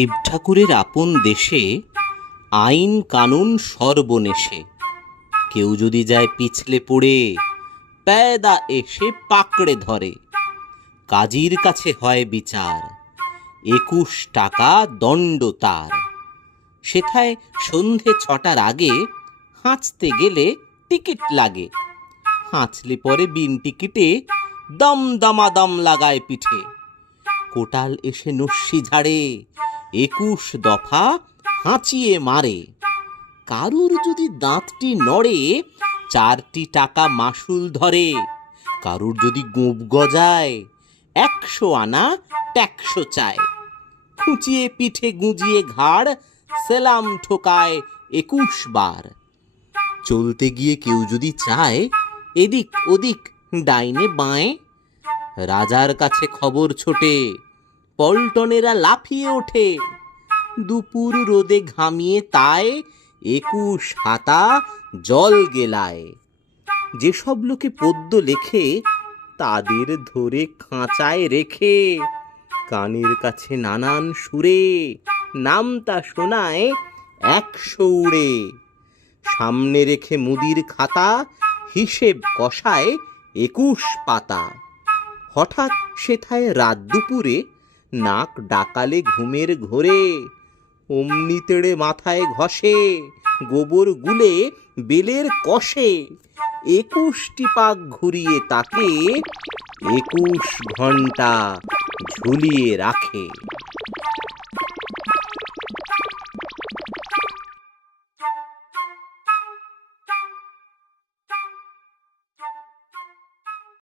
শিব ঠাকুরের আপন দেশে আইন কানুন সর্বনেশে। কেউ যদি যায় পিছলে পড়ে, প্যাদা এসে পাকড়ে ধরে। কাজীর কাছে হয় বিচার, 21 টাকা দণ্ড তার। সেথায় সন্ধে 6টার আগে হাঁচতে গেলে টিকিট লাগে। হাঁচলে পরে বিন টিকিটে দম দামাদম লাগায় পিঠে। কোটাল এসে নস্যি ঝাড়ে, 21 দফা হাঁচিয়ে মারে। কারুর যদি দাঁতটি নড়ে, 4টি টাকা মাসুল ধরে। কারুর যদি গোঁপ গজায়, 100 আনা ট্যাক্সও চায়। খুঁচিয়ে পিঠে গুঁজিয়ে ঘাড়, সেলাম ঠোকায় 21 বার। চলতে গিয়ে কেউ যদি চায় এদিক ওদিক ডাইনে বাঁয়ে, রাজার কাছে খবর ছোটে, পল্টনেরা লাফিয়ে ওঠে। দুপুর রোদে ঘামিয়ে তাই 21 হাতা জল গেলায়। যেসব লোকে পদ্য লেখে, তাদের ধরে খাঁচায় রেখে কানের কাছে নানান সুরে নামতা শোনায় 100 উড়ে। সামনে রেখে মুদির খাতা, হিসেব কষায় 21 পাতা। হঠাৎ সেথায় রাত দুপুরে নাক ডাকালে ঘুমের ঘোরে। অমনি তেড়ে মাথায় ঘষে, গোবর গুলে বেলের কষে। 21টি পাক ঘুরিয়ে তাকে 21 ঘন্টা ঝুলিয়ে রাখে।